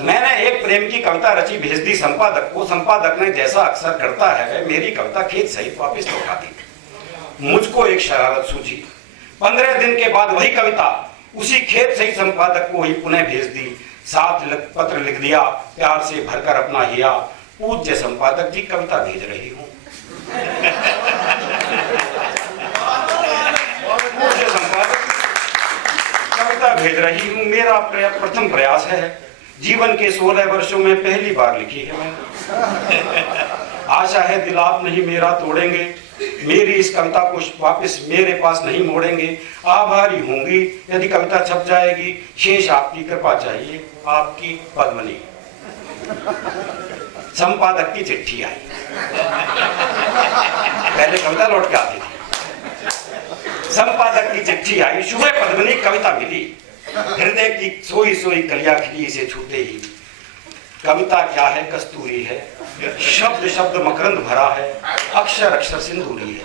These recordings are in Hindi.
मैंने एक प्रेम की कविता रची भेज दी संपादक को। संपादक ने जैसा अक्सर करता है मेरी कविता खेत सहित वापस लौटा दी। मुझको एक शरारत सूझी। 15 दिन के बाद वही कविता उसी खेत सहित संपादक को ही पुनः भेज दी। साथ पत्र लिख दिया, प्यार से भरकर अपना हिया, पूज्य संपादक जी कविता भेज रही हूँ। पूज्य संपादक कविता भेज रही हूँ। मेरा प्रथम प्रयास है, जीवन के 16 वर्षों में पहली बार लिखी है मैंने। आशा है दिल आप नहीं मेरा तोड़ेंगे, मेरी इस कविता को वापस मेरे पास नहीं मोड़ेंगे। आभारी होंगी यदि कविता छप जाएगी, शेष आपकी कृपा चाहिए, आपकी पद्मनी। संपादक की चिट्ठी आई। पहले कविता लौट के आती थी। संपादक की चिट्ठी आई, शुभ पद्मनी कविता मिली। हृदय की सोई सोई कलियां खिली इसे छूते ही। कविता क्या है, कस्तूरी है, शब्द शब्द मकरंद भरा है, अक्षर अक्षर सिंदूरी है।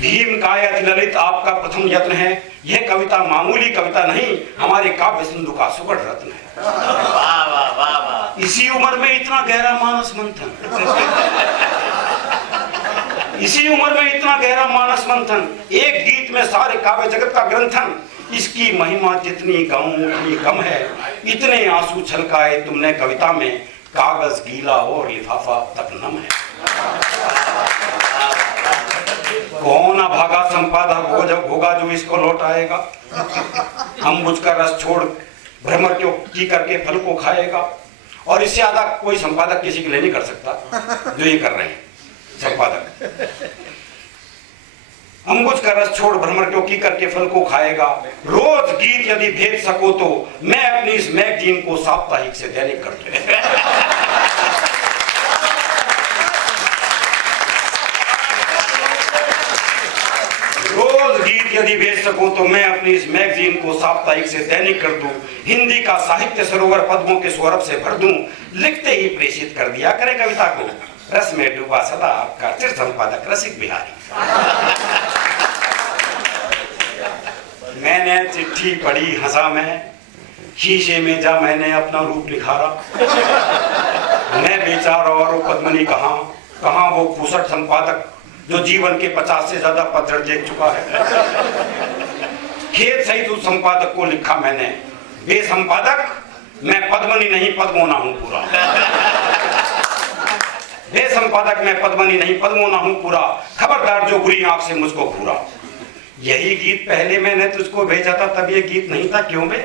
भीम काय अति ललित आपका प्रथम यत्न है। यह कविता मामूली कविता नहीं, हमारे काव्य सिंधु का सुगढ़ रत्न है। वाह वाह वाह वाह। इसी उम्र में इतना गहरा मानस मंथन, इसी उम्र में इतना गहरा मानस मंथन, एक गीत में सारे काव्य जगत का ग्रंथन। इसकी महिमा जितनी गाऊं उतनी कम है, इतने आंसू छलकाए तुमने कविता में, कागज गीला और लिफाफा तक नम है। कौन अभागा संपादक होगा जो इसको लौटाएगा। हम बुझ का रस छोड़ भ्रमर क्यों की करके फल को खाएगा। और इससे ज्यादा कोई संपादक किसी के लिए नहीं कर सकता जो ये कर रहे हैं संपादक। अंबुज का रस छोड़ भ्रमर क्यों की करके फल को खाएगा। रोज गीत यदि भेज सको तो मैं अपनी इस मैगजीन को साप्ताहिक से दैनिक कर दूं। रोज गीत यदि भेज सको तो मैं अपनी इस मैगजीन को साप्ताहिक से दैनिक कर दूं। हिंदी का साहित्य सरोवर पद्मों के सौरभ से भर दूं। लिखते ही प्रेषित कर दिया करे कविता को, रस में डूबा सदा आपका चिर संपादक रसिक बिहारी। मैंने चिट्ठी पढ़ी हंसा मैं, शीशे में जा मैंने अपना रूप निखारा। मैं बेचारा और पद्मनी कहाँ वो फुसट संपादक जो जीवन के 50 से ज्यादा पतझड़ देख चुका है। खेत सहित उस संपादक को लिखा मैंने, बे संपादक मैं पद्मनी नहीं पद्मोना हूं पूरा। बे संपादक मैं पद्मनी नहीं पद्मोना हूं पूरा, खबरदार जो बुरी आंख से मुझको घूरा। यही गीत पहले मैंने तुझको भेजा था, तब ये गीत नहीं था क्यों बे।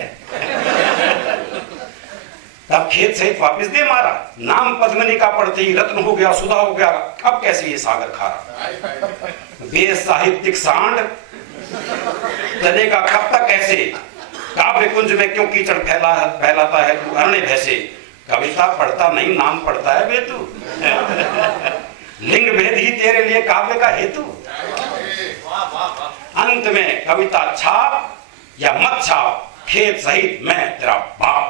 तब खेत सहित वापस दे मारा। नाम पद्मनी का पढ़ते ही रत्न हो गया, सुधा हो गया, अब कैसे ये सागर खारा। बे साहित्यिक सांड चलेगा कब तक ऐसे, काव्य कुंज में क्यों कीचड़ फैलाता है तू अरण्य भैसे। कविता पढ़ता नहीं नाम पढ़ता है बे तू। लिंग भेद ही तेरे लिए काव्य का हेतु। अंत में कविता छाप या मत छाप, खेत सहित मैं तेरा बाप।